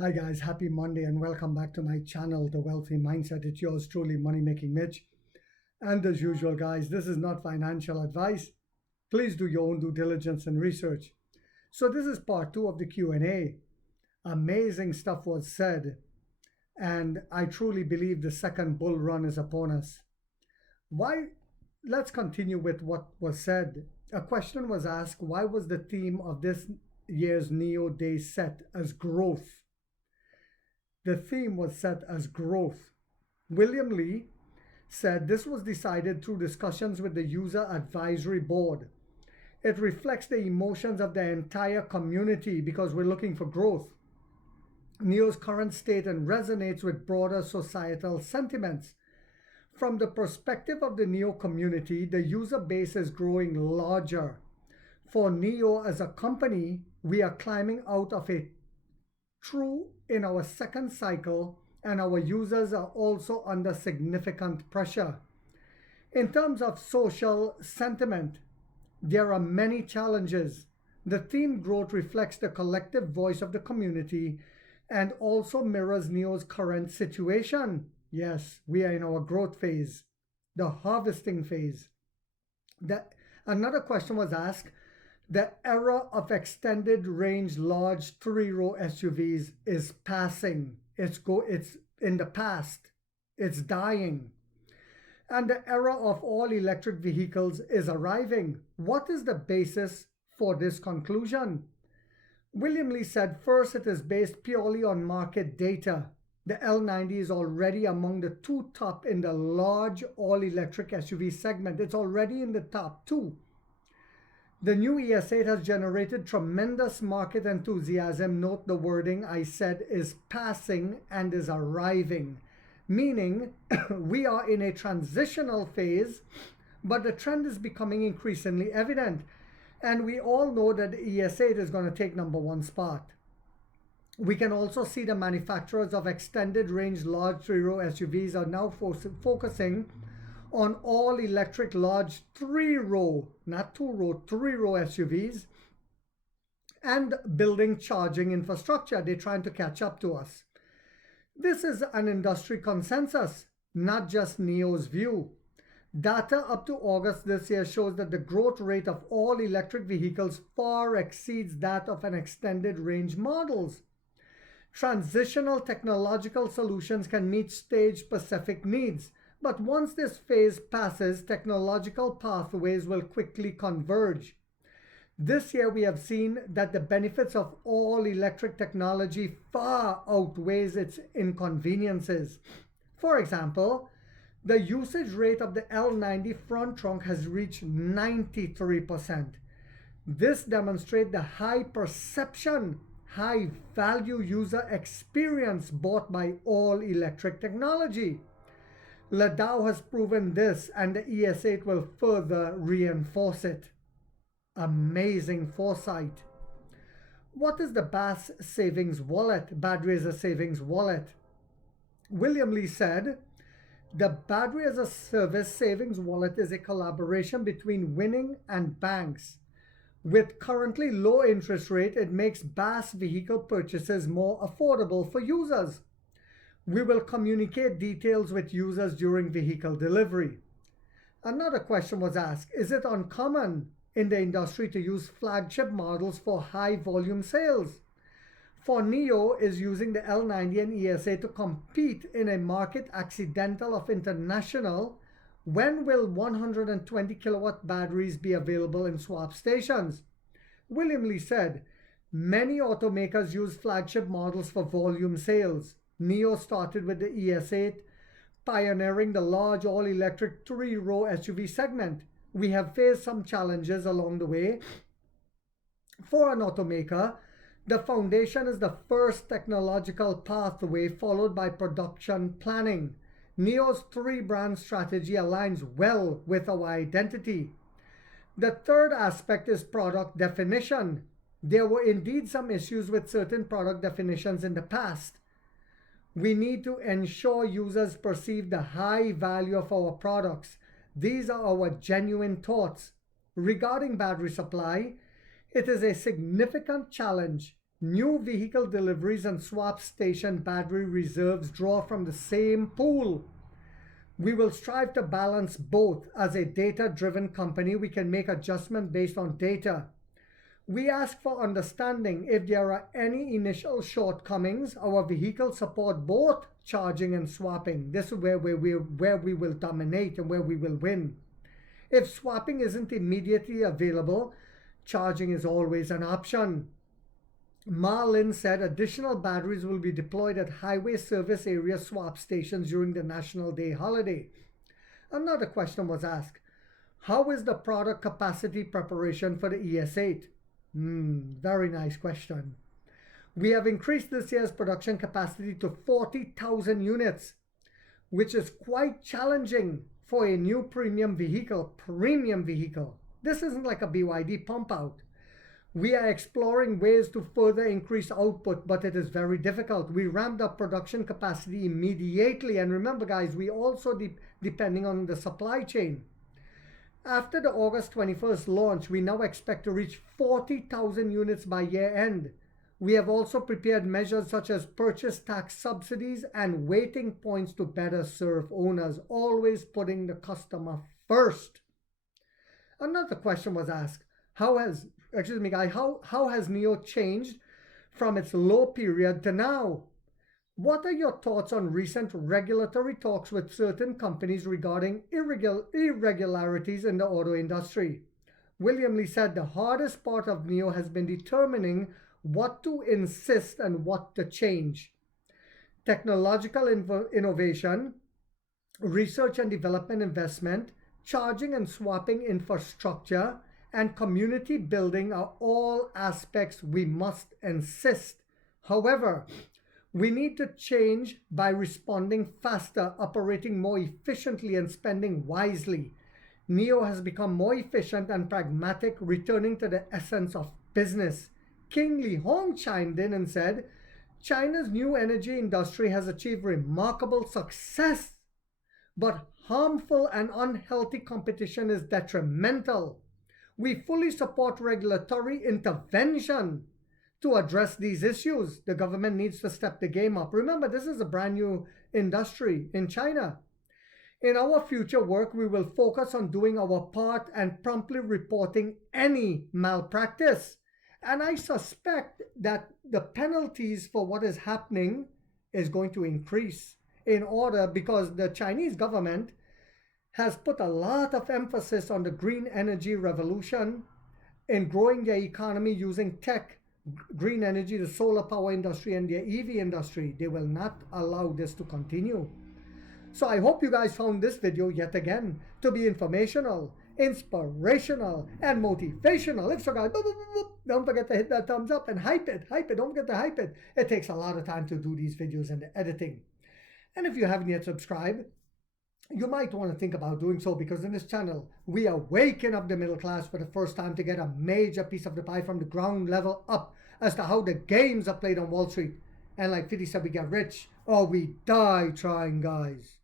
Hi guys, happy Monday and welcome back to my channel, The Wealthy Mindset. It's yours truly, Money Making Mitch. And as usual, guys, this is not financial advice. Please do your own due diligence and research. So this is part 2 of the Q&A. Amazing stuff was said, and I truly believe the second bull run is upon us. Why? Let's continue with what was said. A question was asked, why was the theme of this year's NEO Day set as growth? The theme was set as growth. William Lee said this was decided through discussions with the user advisory board. It reflects the emotions of the entire community because we're looking for growth. NEO's current state and resonates with broader societal sentiments. From the perspective of the NEO community, the user base is growing larger. For NEO as a company, we are climbing out of a true in our second cycle, and our users are also under significant pressure. In terms of social sentiment, there are many challenges. The theme growth reflects the collective voice of the community and also mirrors NEO's current situation. Yes, we are in our growth phase, the harvesting phase. Another question was asked, the era of extended range large three-row SUVs is passing. It's in the past. It's dying. And the era of all electric vehicles is arriving. What is the basis for this conclusion? William Lee said, first, it is based purely on market data. The L90 is already among the two top in the large all-electric SUV segment. It's already in the top two. The new ES8 has generated tremendous market enthusiasm. Note the wording I said is passing and is arriving, meaning we are in a transitional phase, but the trend is becoming increasingly evident. And we all know that the ES8 is going to take number one spot. We can also see the manufacturers of extended range large three-row SUVs are now focusing on all electric large three-row, not two-row, three-row SUVs and building charging infrastructure. They're trying to catch up to us. This is an industry consensus, not just NEO's view. Data up to August this year shows that the growth rate of all electric vehicles far exceeds that of an extended range models. Transitional technological solutions can meet stage-specific needs, but once this phase passes, technological pathways will quickly converge. This year, we have seen that the benefits of all-electric technology far outweighs its inconveniences. For example, the usage rate of the L90 front trunk has reached 93%. This demonstrates the high perception, high value user experience bought by all-electric technology. Ladau has proven this, and the ES8 will further reinforce it. Amazing foresight. What is the BAS Savings Wallet, Battery as a Savings Wallet? William Lee said, the Battery as a Service Savings Wallet is a collaboration between Winning and banks. With currently low interest rate, it makes BAS vehicle purchases more affordable for users. We will communicate details with users during vehicle delivery. Another question was asked, is it uncommon in the industry to use flagship models for high volume sales? For NEO is using the L90 and ES8 to compete in a market accidental of international. When will 120 kilowatt batteries be available in swap stations? William Lee said, many automakers use flagship models for volume sales. NEO started with the ES8, pioneering the large all-electric three-row SUV segment. We have faced some challenges along the way. For an automaker, the foundation is the first technological pathway followed by production planning. NEO's three-brand strategy aligns well with our identity. The third aspect is product definition. There were indeed some issues with certain product definitions in the past. We need to ensure users perceive the high value of our products. These are our genuine thoughts. Regarding battery supply, it is a significant challenge. New vehicle deliveries and swap station battery reserves draw from the same pool. We will strive to balance both. As a data-driven company, we can make adjustments based on data. We ask for understanding. If there are any initial shortcomings, our vehicles support both charging and swapping. This is where we will dominate and where we will win. If swapping isn't immediately available, charging is always an option. Ma Lin said additional batteries will be deployed at highway service area swap stations during the National Day holiday. Another question was asked. How is the product capacity preparation for the ES8? Very nice question. We have increased this year's production capacity to 40,000 units, which is quite challenging for a new premium vehicle. This isn't like a BYD pump out. We are exploring ways to further increase output, but it is very difficult. We ramped up production capacity immediately. And remember, guys, we also depending on the supply chain. After the August 21st launch, we now expect to reach 40,000 units by year end. We have also prepared measures such as purchase tax subsidies and waiting points to better serve owners, always putting the customer first. Another question was asked. How has NIO changed from its low period to now? What are your thoughts on recent regulatory talks with certain companies regarding irregularities in the auto industry? William Li said the hardest part of NIO has been determining what to insist and what to change. Technological innovation, research and development investment, charging and swapping infrastructure, and community building are all aspects we must insist. However, we need to change by responding faster, operating more efficiently, and spending wisely. NIO has become more efficient and pragmatic, returning to the essence of business. King Li Hong chimed in and said, China's new energy industry has achieved remarkable success, but harmful and unhealthy competition is detrimental. We fully support regulatory intervention to address these issues. The government needs to step the game up. Remember, this is a brand new industry in China. In our future work, we will focus on doing our part and promptly reporting any malpractice. And I suspect that the penalties for what is happening is going to increase because the Chinese government has put a lot of emphasis on the green energy revolution in growing their economy using tech, green energy, the solar power industry, and the EV industry. They will not allow this to continue. So I hope you guys found this video yet again to be informational, inspirational, and motivational. If so, guys, don't forget to hit that thumbs up and hype it. Don't forget to hype it. It takes a lot of time to do these videos and the editing. And if you haven't yet subscribed, you might want to think about doing so, because in this channel, we are waking up the middle class for the first time to get a major piece of the pie from the ground level up as to how the games are played on Wall Street. And like 50 said, we get rich or we die trying, guys.